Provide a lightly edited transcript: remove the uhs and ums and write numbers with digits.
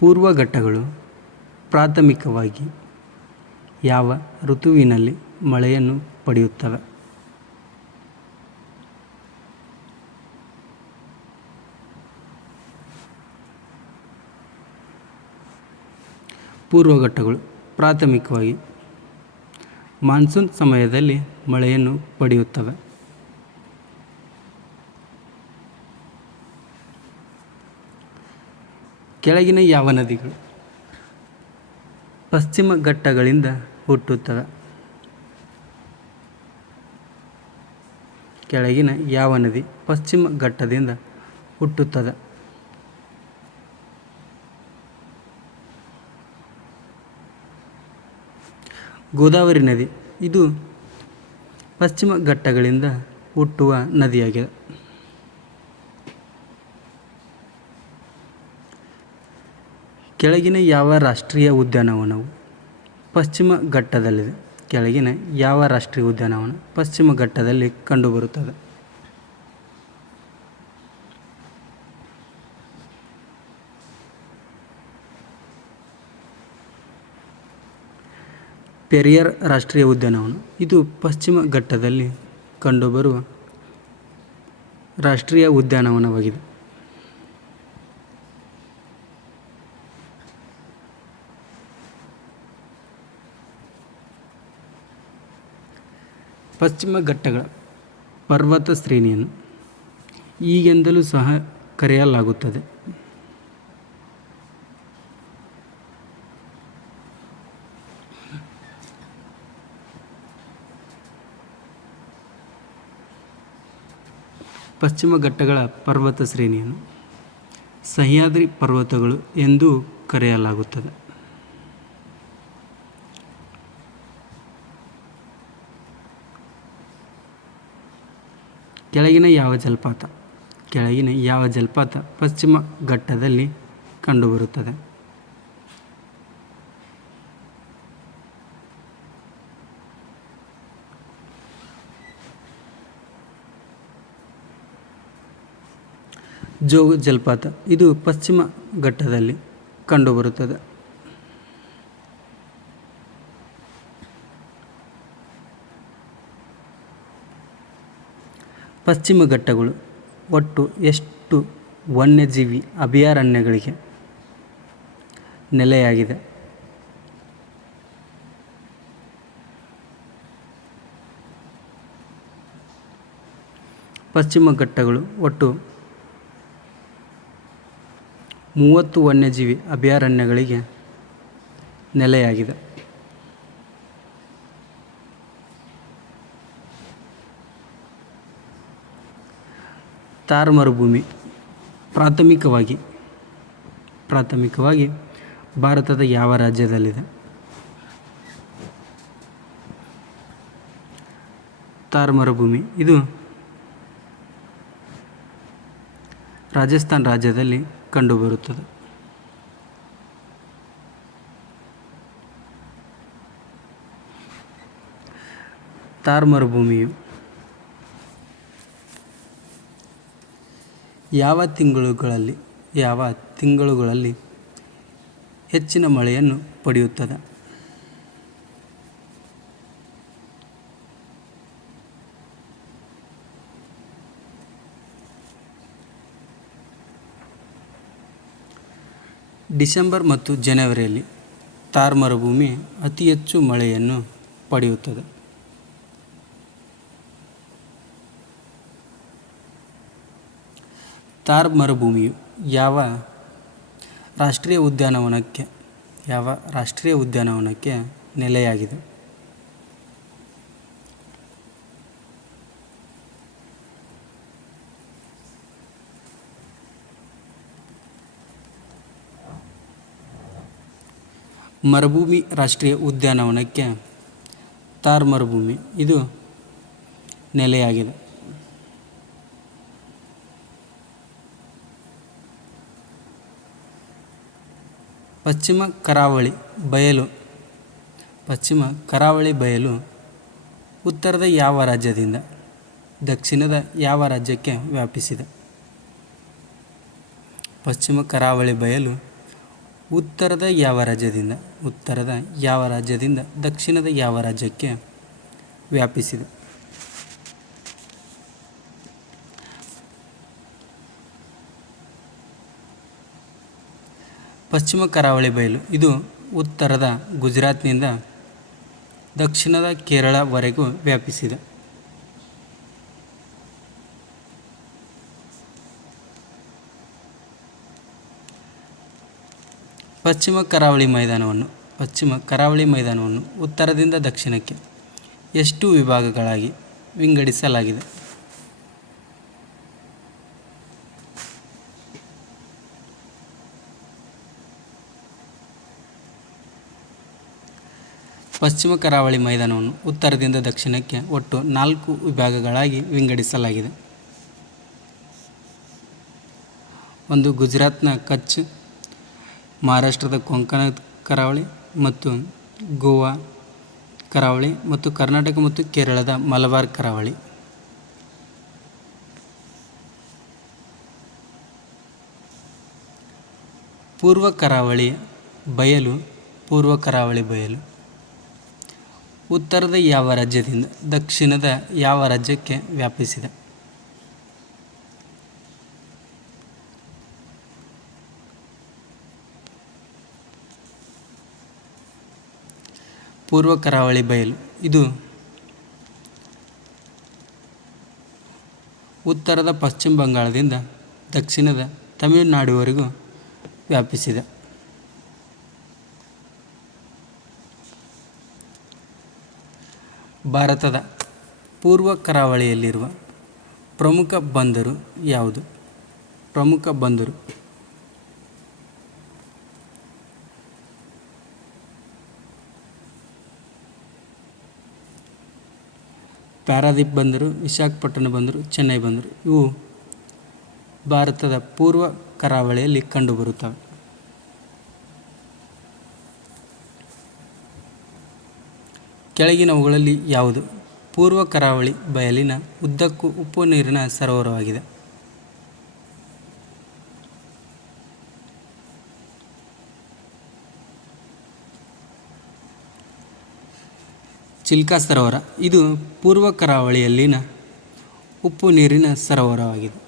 ಪೂರ್ವ ಘಟ್ಟಗಳು ಪ್ರಾಥಮಿಕವಾಗಿ ಯಾವ ಋತುವಿನಲ್ಲಿ ಮಳೆಯನ್ನು ಪಡೆಯುತ್ತವೆ? ಪೂರ್ವ ಘಟ್ಟಗಳು ಪ್ರಾಥಮಿಕವಾಗಿ ಮಾನ್ಸೂನ್ ಸಮಯದಲ್ಲಿ ಮಳೆಯನ್ನು ಪಡೆಯುತ್ತವೆ. ಕೆಳಗಿನ ಯಾವ ನದಿಗಳು ಪಶ್ಚಿಮ ಘಟ್ಟಗಳಿಂದ ಹುಟ್ಟುತ್ತವೆ? ಕೆಳಗಿನ ಯಾವ ನದಿ ಪಶ್ಚಿಮ ಘಟ್ಟದಿಂದ ಹುಟ್ಟುತ್ತದೆ? ಗೋದಾವರಿ ನದಿ. ಇದು ಪಶ್ಚಿಮ ಘಟ್ಟಗಳಿಂದ ಹುಟ್ಟುವ ನದಿಯಾಗಿದೆ. ಕೆಳಗಿನ ಯಾವ ರಾಷ್ಟ್ರೀಯ ಉದ್ಯಾನವನವು ಪಶ್ಚಿಮ ಘಟ್ಟದಲ್ಲಿದೆ? ಕೆಳಗಿನ ಯಾವ ರಾಷ್ಟ್ರೀಯ ಉದ್ಯಾನವನ ಪಶ್ಚಿಮ ಘಟ್ಟದಲ್ಲಿ ಕಂಡುಬರುತ್ತದೆ? ಪೆರಿಯಾರ್ ರಾಷ್ಟ್ರೀಯ ಉದ್ಯಾನವನ. ಇದು ಪಶ್ಚಿಮ ಘಟ್ಟದಲ್ಲಿ ಕಂಡುಬರುವ ರಾಷ್ಟ್ರೀಯ ಉದ್ಯಾನವನವಾಗಿದೆ. ಪಶ್ಚಿಮ ಘಟ್ಟಗಳ ಪರ್ವತ ಶ್ರೇಣಿಯನ್ನು ಹೀಗೆಂದಲೂ ಸಹ ಕರೆಯಲಾಗುತ್ತದೆ. ಪಶ್ಚಿಮ ಘಟ್ಟಗಳ ಪರ್ವತ ಶ್ರೇಣಿಯನ್ನು ಸಹ್ಯಾದ್ರಿ ಪರ್ವತಗಳು ಎಂದು ಕರೆಯಲಾಗುತ್ತದೆ. ಕೆಳಗಿನ ಯಾವ ಜಲಪಾತ ಪಶ್ಚಿಮ ಘಟ್ಟದಲ್ಲಿ ಕಂಡುಬರುತ್ತದೆ? ಜೋಗ ಜಲಪಾತ. ಇದು ಪಶ್ಚಿಮ ಘಟ್ಟದಲ್ಲಿ ಕಂಡುಬರುತ್ತದೆ. ಪಶ್ಚಿಮ ಘಟ್ಟಗಳು ಒಟ್ಟು ಎಷ್ಟು ವನ್ಯಜೀವಿ ಅಭಯಾರಣ್ಯಗಳಿಗೆ ನೆಲೆಯಾಗಿದೆ? ಪಶ್ಚಿಮ ಘಟ್ಟಗಳು ಒಟ್ಟು 30 ವನ್ಯಜೀವಿ ಅಭಯಾರಣ್ಯಗಳಿಗೆ ನೆಲೆಯಾಗಿದೆ. ಥಾರ್ ಮರುಭೂಮಿ ಪ್ರಾಥಮಿಕವಾಗಿ ಭಾರತದ ಯಾವ ರಾಜ್ಯದಲ್ಲಿದೆ? ಥಾರ್ ಮರುಭೂಮಿ ಇದು ರಾಜಸ್ಥಾನ್ ರಾಜ್ಯದಲ್ಲಿ ಕಂಡುಬರುತ್ತದೆ. ಥಾರ್ ಮರುಭೂಮಿಯು ಯಾವ ತಿಂಗಳುಗಳಲ್ಲಿ ಹೆಚ್ಚಿನ ಮಳೆಯನ್ನು ಪಡೆಯುತ್ತದೆ? ಡಿಸೆಂಬರ್ ಮತ್ತು ಜನವರಿಯಲ್ಲಿ ಥಾರ್ ಮರುಭೂಮಿ ಅತಿ ಹೆಚ್ಚು ಮಳೆಯನ್ನು ಪಡೆಯುತ್ತದೆ. ಥಾರ್ ಮರುಭೂಮಿಯು ಯಾವ ರಾಷ್ಟ್ರೀಯ ಉದ್ಯಾನವನಕ್ಕೆ ನೆಲೆಯಾಗಿದೆ? ಮರುಭೂಮಿ ರಾಷ್ಟ್ರೀಯ ಉದ್ಯಾನವನಕ್ಕೆ ಥಾರ್ ಮರುಭೂಮಿ ಇದು ನೆಲೆಯಾಗಿದೆ. ಪಶ್ಚಿಮ ಕರಾವಳಿ ಬಯಲು ಉತ್ತರದ ಯಾವ ರಾಜ್ಯದಿಂದ ದಕ್ಷಿಣದ ಯಾವ ರಾಜ್ಯಕ್ಕೆ ವ್ಯಾಪಿಸಿದೆ? ಪಶ್ಚಿಮ ಕರಾವಳಿ ಬಯಲು ಉತ್ತರದ ಯಾವ ರಾಜ್ಯದಿಂದ ದಕ್ಷಿಣದ ಯಾವ ರಾಜ್ಯಕ್ಕೆ ವ್ಯಾಪಿಸಿದೆ? ಪಶ್ಚಿಮ ಕರಾವಳಿ ಬಯಲು ಇದು ಉತ್ತರದ ಗುಜರಾತ್ನಿಂದ ದಕ್ಷಿಣದ ಕೇರಳವರೆಗೂ ವ್ಯಾಪಿಸಿದೆ. ಪಶ್ಚಿಮ ಕರಾವಳಿ ಮೈದಾನವನ್ನು ಉತ್ತರದಿಂದ ದಕ್ಷಿಣಕ್ಕೆ ಎಷ್ಟು ವಿಭಾಗಗಳಾಗಿ ವಿಂಗಡಿಸಲಾಗಿದೆ? ಪಶ್ಚಿಮ ಕರಾವಳಿ ಮೈದಾನವನ್ನು ಉತ್ತರದಿಂದ ದಕ್ಷಿಣಕ್ಕೆ ಒಟ್ಟು 4 ವಿಭಾಗಗಳಾಗಿ ವಿಂಗಡಿಸಲಾಗಿದೆ. ಒಂದು ಗುಜರಾತ್ನ ಕಚ್, ಮಹಾರಾಷ್ಟ್ರದ ಕೊಂಕಣ ಕರಾವಳಿ ಮತ್ತು ಗೋವಾ ಕರಾವಳಿ ಮತ್ತು ಕರ್ನಾಟಕ ಮತ್ತು ಕೇರಳದ ಮಲಬಾರ್ ಕರಾವಳಿ. ಪೂರ್ವ ಕರಾವಳಿ ಬಯಲು ಉತ್ತರದ ಯಾವ ರಾಜ್ಯದಿಂದ ದಕ್ಷಿಣದ ಯಾವ ರಾಜ್ಯಕ್ಕೆ ವ್ಯಾಪಿಸಿದೆ? ಪೂರ್ವ ಕರಾವಳಿ ಬಯಲು ಇದು ಉತ್ತರದ ಪಶ್ಚಿಮ ಬಂಗಾಳದಿಂದ ದಕ್ಷಿಣದ ತಮಿಳುನಾಡುವರೆಗೂ ವ್ಯಾಪಿಸಿದೆ. ಭಾರತದ ಪೂರ್ವ ಕರಾವಳಿಯಲ್ಲಿರುವ ಪ್ರಮುಖ ಬಂದರು ಯಾವುದು? ಪ್ಯಾರಾದೀಪ್ ಬಂದರು, ವಿಶಾಖಪಟ್ಟಣ ಬಂದರು, ಚೆನ್ನೈ ಬಂದರು ಇವು ಭಾರತದ ಪೂರ್ವ ಕರಾವಳಿಯಲ್ಲಿ ಕಂಡುಬರುತ್ತವೆ. ಕೆಳಗಿನವುಗಳಲ್ಲಿ ಯಾವುದು ಪೂರ್ವ ಕರಾವಳಿ ಬಯಲಿನ ಉದ್ದಕ್ಕೂ ಉಪ್ಪು ನೀರಿನ ಸರೋವರವಾಗಿದೆ? ಚಿಲ್ಕಾ ಸರೋವರ ಇದು ಪೂರ್ವ ಕರಾವಳಿಯಲ್ಲಿನ ಉಪ್ಪು ನೀರಿನ ಸರೋವರವಾಗಿದೆ.